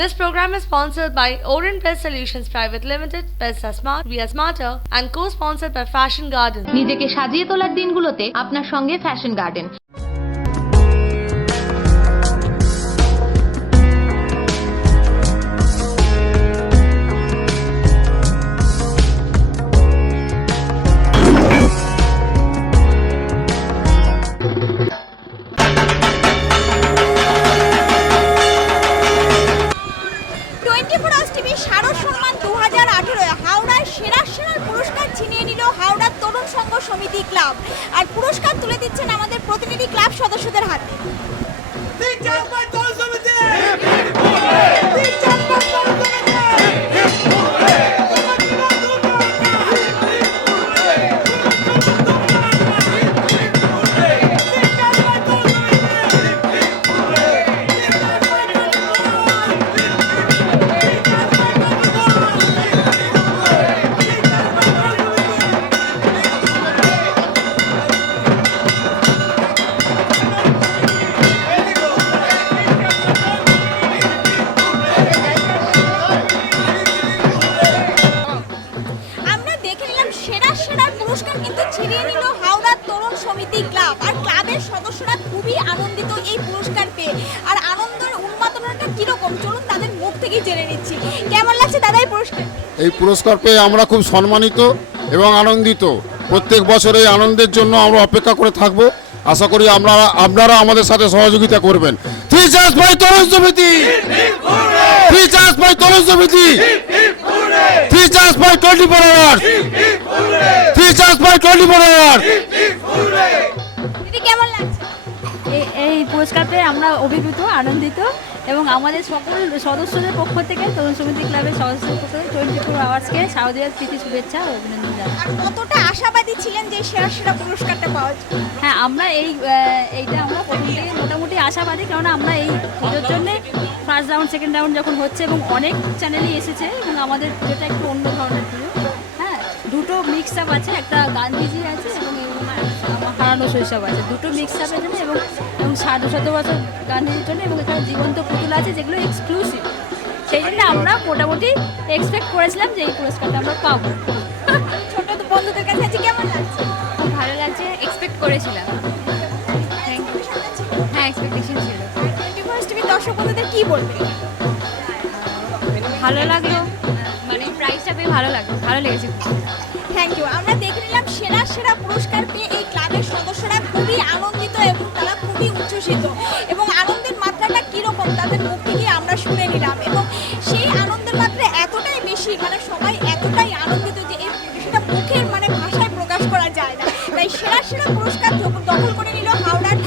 This program is sponsored by Orient Best Solutions Private Limited, Best are Smart, We are Smarter, and co-sponsored by Fashion Garden. নিজেকে সাজিয়ে তোলার দিনগুলোতে আপনার সঙ্গে fashion garden. সমিতি club আর পুরস্কার তুলে দিচ্ছেন আমাদের প্রতিনিধি ক্লাব সদস্যদের হাতে। পুরস্কার কিন্তু ছিনিয়ে নিল হাওড়া তরুণ সমিতি ক্লাব আর ক্লাবের সদস্যরা খুবই আনন্দিত এই পুরস্কার পেয়ে। আর আনন্দের উন্মাদনাটা কিরকম চলুন তাদের মুখ থেকেই জেনে নিচ্ছি। কেমন লাগছে দাদা এই পুরস্কার পেয়ে আমরা খুব সম্মানিত এবং আনন্দিত। প্রত্যেক বছর এই আনন্দের জন্য আমরা অপেক্ষা করে থাকব। আশা করি আপনারা আমাদের সাথে সহযোগিতা করবেন। Teachers by Tarun Samiti, teachers by Tarun Samiti, teachers by 24 hours, teachers by 24 hours. দিদি কেমন লাগছে? এই পুরস্কার পেয়ে আমরা অভিভূত, আনন্দিত এবং আমাদের সকল সদস্যদের পক্ষ থেকে তরুণ সমিতি ক্লাবের সদস্যদের পক্ষ থেকে 24 আওয়ার্সকে শারদীয়ার প্রীতি শুভেচ্ছা ও অভিনন্দন জানাই। আর কতটা আশাবাদী ছিলেন যে সেরা পুরস্কারটা পাওয়ার জন্য? হ্যাঁ, আমরা এইটা আমরা প্রথম থেকে মোটামুটি আশাবাদী, কারণ আমরা এই পুজোর জন্যে ফার্স্ট রাউন্ড সেকেন্ড রাউন্ড যখন হচ্ছে এবং অনেক চ্যানেলই এসেছে এবং আমাদের পুজোটা একটু অন্য ধরনের পুজো। হ্যাঁ, দুটো মিক্স আপ আছে, একটা গান্ধীজি আছে এবং আমার হারানো শৈশব আছে, দুটো মিক্স আপের জন্য এবং 150 বছর গান্ধীজির জন্য এবং এখানে জীবন্ত পুতুল আছে যেগুলো এক্সক্লুসিভ। সেই জন্য আমরা মোটামুটি এক্সপেক্ট করেছিলাম যে এই পুরস্কারটা আমরা পাবো। ছোট তো বন্ধুদের কাছে আছে, কেমন লাগছে? খুব ভালো লাগছে, এক্সপেক্ট করেছিলাম। হ্যাঁ, এক্সপেকটেশন ছিল। 21st টিভি দর্শক বন্ধুদের কি বলবে? ভালো লাগলো, মানে প্রাইজটা পেয়ে ভালো লাগলো, ভালো লেগেছে। Thank you. আমরা দেখে নিলাম সেরা পুরস্কার পেয়ে এই ক্লাবের সদস্যরা খুবই আনন্দিত এবং তারা খুবই উচ্ছ্বসিত এবং আনন্দের মাত্রাটা কীরকম তাদের মুখ থেকে আমরা শুনে নিলাম এবং সেই আনন্দের মাত্রা এতটাই বেশি, মানে সবাই এতটাই আনন্দিত যে এই সেটা মুখের মানে ভাষায় প্রকাশ করা যায় না। তাই সেরা পুরস্কার দখল করে নিল হাওড়ার